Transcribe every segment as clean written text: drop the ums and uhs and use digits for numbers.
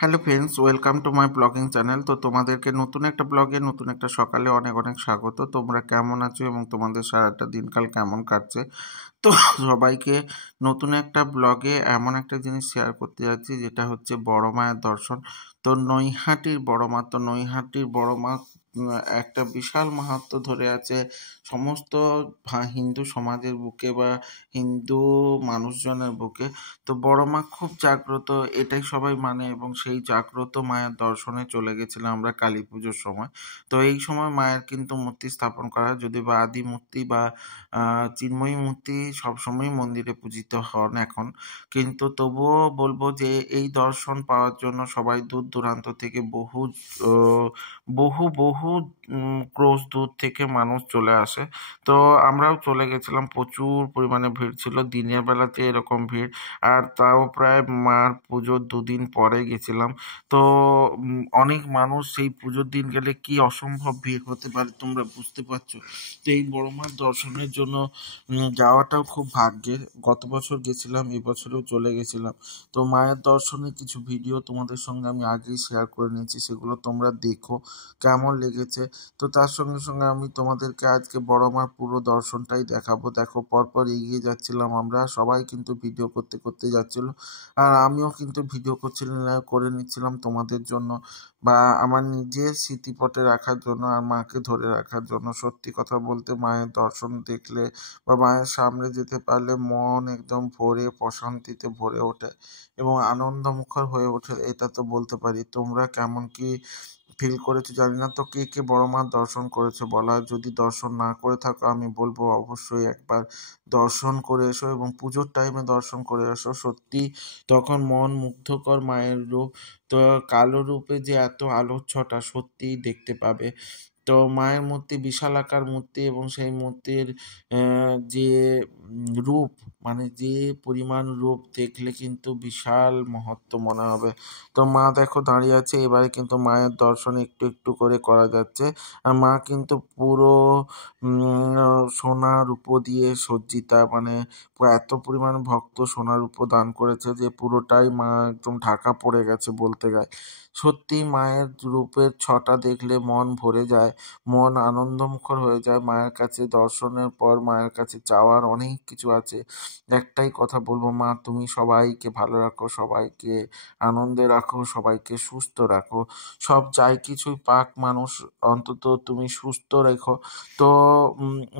Hello friends, welcome to my blogging channel. তো তোমাদেরকে নতুন একটা ব্লগে নতুন একটা সকালে অনেক অনেক স্বাগত। তোমরা কেমন আছো এবং তোমাদের সারাটা দিনকাল কেমন কাটছে? তো সবাইকে নতুন একটা ব্লগে এমন একটা জিনিস শেয়ার করতে যাচ্ছি, যেটা হচ্ছে বড় মায়ের দর্শন। তো নৈহাটির বড় মা একটা বিশাল মাহাত্ম্য ধরে আছে সমস্ত হিন্দু সমাজের বুকে বা হিন্দু মানুষজনের বুকে। তো বড় মা খুব জাগ্রত, এটাই সবাই মানে, এবং সেই জাগ্রত মায়ের দর্শনে চলে গেছিলাম আমরা কালী পুজোর সময়। তো এই সময় মায়ের কিন্তু মূর্তি স্থাপন করা হয়, যদি বা আদি মূর্তি বা চিন্ময়ী মূর্তি সবসময় মন্দিরে পূজিত হন এখন, কিন্তু তবুও বলবো যে এই দর্শন পাওয়ার জন্য সবাই দূর দূরান্ত থেকে বহু বহু বহু ক্রোশ দূর থেকে মানুষ চলে আসে। তো আমরাও চলে গেছিলাম, প্রচুর পরিমাণে ভিড় ছিল, দিনের বেলাতে এরকম ভিড়, আর তাও প্রায় মার পুজোর দুদিন পরে গেছিলাম। তো অনেক মানুষ, সেই পুজোর দিন গেলে কি অসম্ভব ভিড় হতে পারে তোমরা বুঝতে পারছো। তো এই বড় মার দর্শনের জন্য যাওয়াটাও খুব ভাগ্যের। গত বছর গেছিলাম, এবছরেও চলে গেছিলাম। তো মায়ের দর্শনের কিছু ভিডিও তোমাদের সঙ্গে আমি আগেই শেয়ার করে নিয়েছি, সেগুলো তোমরা দেখো কেমন লেগেছে। তো তার সঙ্গে সঙ্গে আমি তোমাদেরকে আজকে বড় মার পুরো দর্শনটাই দেখাবো। দেখো, পরপর এগিয়ে যাচ্ছিলাম আমরা, সবাই কিন্তু ভিডিও করতে করতে যাচ্ছিল, আর আমিও কিন্তু ভিডিও করে নিচ্ছিলাম তোমাদের জন্য, বা আমার নিজের স্মৃতিপটে রাখার জন্য আর মাকে ধরে রাখার জন্য। সত্যি কথা বলতে, মায়ের দর্শন দেখলে বা মায়ের সামনে যেতে পারলে মন একদম ভরে প্রশান্তিতে ভরে ওঠে এবং আনন্দমুখর হয়ে ওঠে, এটা তো বলতে পারি। তোমরা কেমন কি ফিল করেছো জানি না। তো কে কে বড় মার দর্শন করেছো বলা, যদি দর্শন না করে থাকো আমি বলবো অবশ্যই একবার দর্শন করে এসো এবং পুজোর টাইমে দর্শন করে এসো। সত্যি তখন মন মুগ্ধকর মায়ের রূপ। তো কালো রূপে যে এত আলোর ছটা সত্যিই দেখতে পাবে। তো মায়ের মূর্তি বিশালাকার মূর্তি, এবং সেই মূর্তির যে রূপ, মানে যে পরিমাণ রূপ দেখলে কিন্তু বিশাল মহত্ব মনে হবে। তো মা দেখো দাঁড়িয়ে আছে, এবারে কিন্তু মায়ের দর্শন একটু একটু করে করা যাচ্ছে। আর মা কিন্তু পুরো সোনা রূপো দিয়ে সজ্জিতা, মানে এত পরিমাণ ভক্ত সোনা রূপো দান করেছে যে পুরোটাই মা একদম ঢাকা পড়ে গেছে বলতে গায়। সত্যি মায়ের রূপের ছটা দেখলে মন ভরে যায়, মন আনন্দমুখর হয়ে যায়। মায়ের কাছে দর্শনের পর মায়ের কাছে চাওয়ার অনেক কিছু আছে। একটাই কথা বলবো, মা তুমি সবাইকে ভালো রাখো, সবাইকে আনন্দে রাখো, সবাইকে সুস্থ রাখো। সব যাই কিছুই পাক মানুষ, অন্তত তুমি সুস্থ রেখো। তো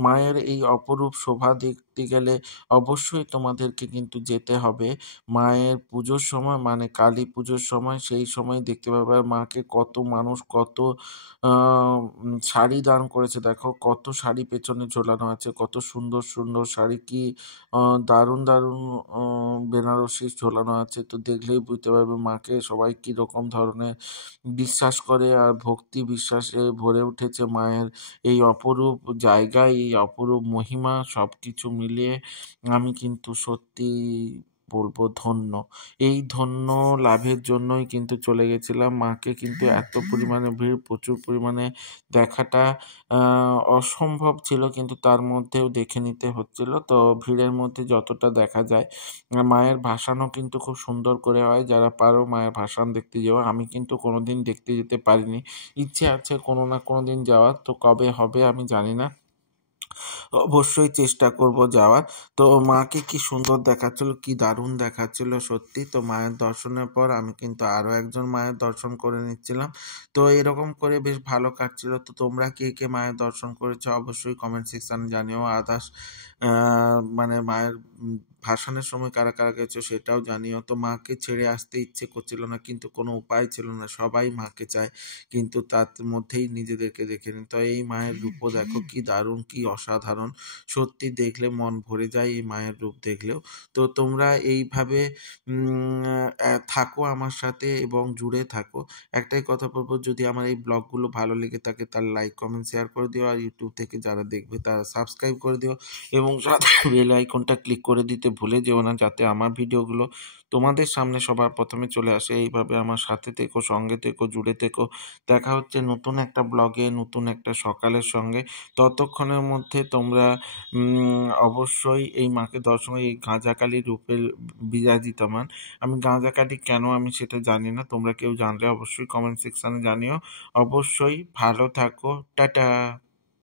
মায়ের এই অপরূপ শোভা দেখতে গেলে অবশ্যই তোমাদেরকে কিন্তু যেতে হবে মায়ের পুজোর সময়, মানে কালী পুজোর সময়। সেই সময় দেখতে পাবে আর মাকে কত মানুষ কত শাড়ি দান করেছে। দেখো কত শাড়ি পেছনে ঝোলানো আছে, কত সুন্দর সুন্দর শাড়ি, কি দারুণ দারুণ বেনারসি ঝোলানো আছে। তো দেখলেই বুঝতে পারবে মাকে সবাই কী রকম ধরনের বিশ্বাস করে আর ভক্তি বিশ্বাসে ভরে উঠেছে মায়ের এই অপরূপ জায়গায়, এই অপরূপ মহিমা। সব কিছু মিলিয়ে আমি কিন্তু সত্যি বলবো ধন্য। এই ধন্য লাভের জন্যই কিন্তু চলে গেছিলাম। মাকে কিন্তু এত পরিমাণে ভিড়, প্রচুর পরিমাণে দেখাটা অসম্ভব ছিল, কিন্তু তার মধ্যেও দেখে নিতে হচ্ছিল। তো ভিড়ের মধ্যে যতটা দেখা যায়, মায়ের ভাসানও কিন্তু খুব সুন্দর করে হয়। যারা পারো মায়ের ভাসান দেখতে যাও। আমি কিন্তু কোনোদিন দেখতে যেতে পারিনি, ইচ্ছে আছে কোনো না কোনো দিন যাওয়ার, তো কবে হবে আমি জানি না, অবশ্যই চেষ্টা করব যাওয়ার। তো মাকে কি সুন্দর দেখাচ্ছিল, কি দারুণ দেখাচ্ছিল সত্যি। তো মায়ের দর্শনের পর আমি কিন্তু আরও একজন মায়ের দর্শন করে নিচ্ছিলাম। তো এরকম করে বেশ ভালো কাটছিল। তো তোমরা কে কে মায়ের দর্শন করেছো অবশ্যই কমেন্ট সেকশানে জানিও। আদার্স মানে মায়ের ভাসানের সময় কারা কারা গেছো সেটাও জানিও। তো মাকে ছেড়ে আসতে ইচ্ছে করছিল না, কিন্তু কোনো উপায় ছিল না, সবাই মাকে চায়, কিন্তু তার মধ্যেই নিজেদেরকে দেখে নিন। তো এই মায়ের রূপও দেখো কি দারুণ, কি অসাধারণ, সত্যি দেখলে মন ভরে যায় এই মায়ের রূপ দেখলেও। তো তোমরা এইভাবে থাকো আমার সাথে এবং জুড়ে থাকো। একটাই কথা বলবো, যদি আমার এই ব্লগগুলো ভালো লেগে থাকে তার লাইক কমেন্ট শেয়ার করে দিও, আর ইউটিউব থেকে যারা দেখবে তারা সাবস্ক্রাইব করে দিও এবং সাথে বেল আইকনটা ক্লিক করে দিতে ভুলে যেও না, যাতে আমার ভিডিওগুলো তোমাদের সামনে সবার প্রথমে চলে আসে। এইভাবে আমার সাথে থেকো, সঙ্গে থেকো, জুড়ে থেকো। দেখা হচ্ছে নতুন একটা ব্লগে, নতুন একটা সকালের সঙ্গে। ততক্ষণের মধ্যে তোমরা অবশ্যই এই মাকে দর্শন, এই গাঁজাকালী রূপের বিরাজিতমান। আমি গাঁজাকালী কেন আমি সেটা জানি না, তোমরা কেউ জানলে অবশ্যই কমেন্ট সেকশানে জানিও। অবশ্যই ভালো থাকো, টাটা।